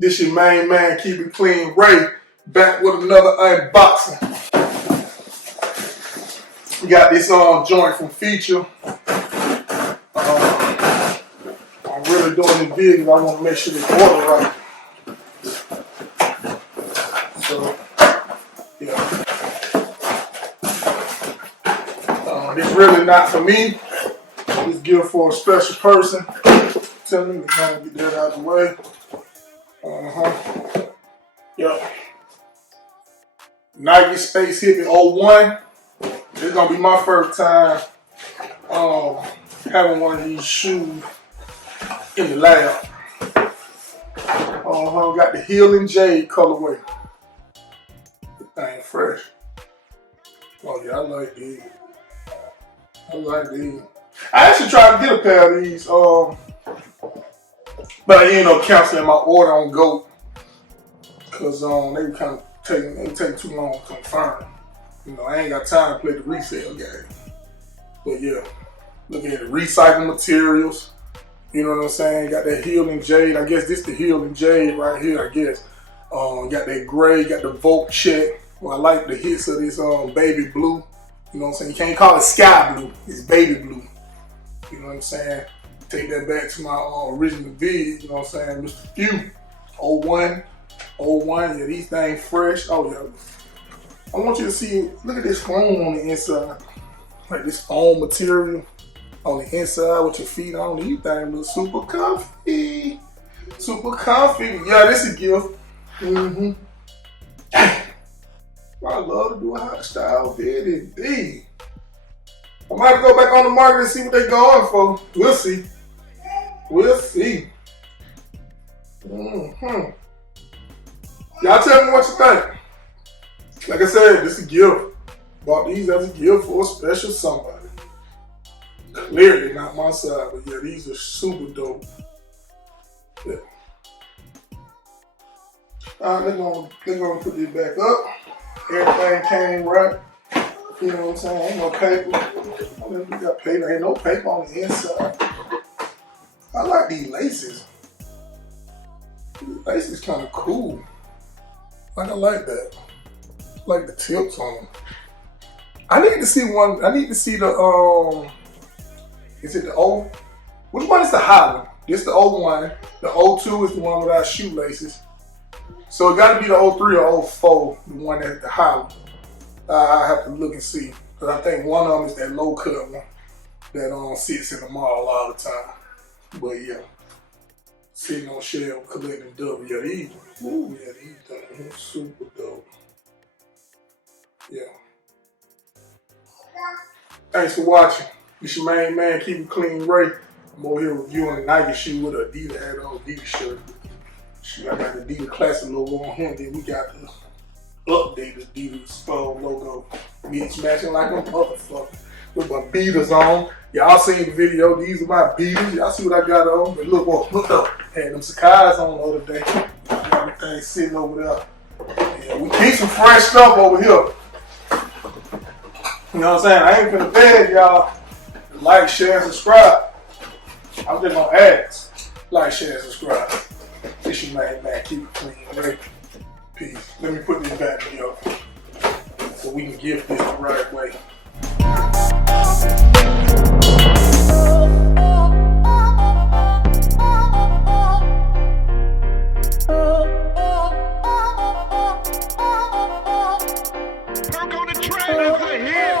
This your main man, Keep It Clean Ray, back with another unboxing. We got this joint from Feature. I'm really doing it big because I want to make sure the order right. So, yeah. This really not for me. This gift for a special person. Tell me to kind of get that out of the way. Yep. Nike Space Hippie 01. This is gonna be my first time having one of these shoes in the lab. Got the Healing Jade colorway. This thing fresh. Oh yeah, I like these. I actually tried to get a pair of these, but I ended up canceling my order on Go because they kind of take too long to confirm. You know, I ain't got time to play the resale game. But yeah, look at it, recycled materials. You know what I'm saying? Got that Healing Jade. I guess this the Healing Jade right here. I guess. Got that gray. Got the Vogue check. Well, I like the hits of this baby blue. You know what I'm saying? You can't call it sky blue. It's baby blue. You know what I'm saying? Take that back to my original vid. You know what I'm saying? Mr. Few. 01. Yeah, these things fresh. Oh yeah. I want you to see. Look at this foam on the inside. Like this foam material on the inside with your feet on. These things look super comfy. Super comfy. Yeah, this is a gift. I love to do a hot style vid indeed. I might go back on the market and see what they're going for. We'll see. Y'all tell me what you think. Like I said, this is a gift. Bought these as a gift for a special somebody. Clearly not my side, but yeah, these are super dope. Yeah. Alright, they're gonna put this back up. Everything came right. You know what I'm saying? Ain't no paper. We got paper. Ain't no paper on the inside. I like these laces. These laces kind of cool. I like that. I like the tips on them. I need to see one. I need to see the is it the O? Which one is the high one? This the 01. The 02 is the one without shoelaces. So it got to be the 03 or 04, the one that's the high one. I have to look and see, because I think one of them is that low cut one that sits in the mall all the time. But yeah, sitting on shelf collecting W. Yeah, these things super dope. Yeah. Thanks for watching. It's your main man, Keep It Clean Ray. I'm over here reviewing a Nike shoe with an Adidas hat on, Adidas shirt. I got the Adidas Classic logo on him, then we got the updated Adidas logo. It's matching like a motherfucker. With my beaters on. Y'all seen the video, these are my beaters. Y'all see what I got on. But look up. Had them Sakai's on the other day. Everything sitting over there. Yeah, we keep some fresh stuff over here. You know what I'm saying? I ain't finna beg y'all. Like, share, and subscribe. I'm just gonna ask. Like, share, and subscribe. It's your main man, Keep It Clean, right? Peace. Let me put this back together so we can gift this the right way. Work on the train as a hit,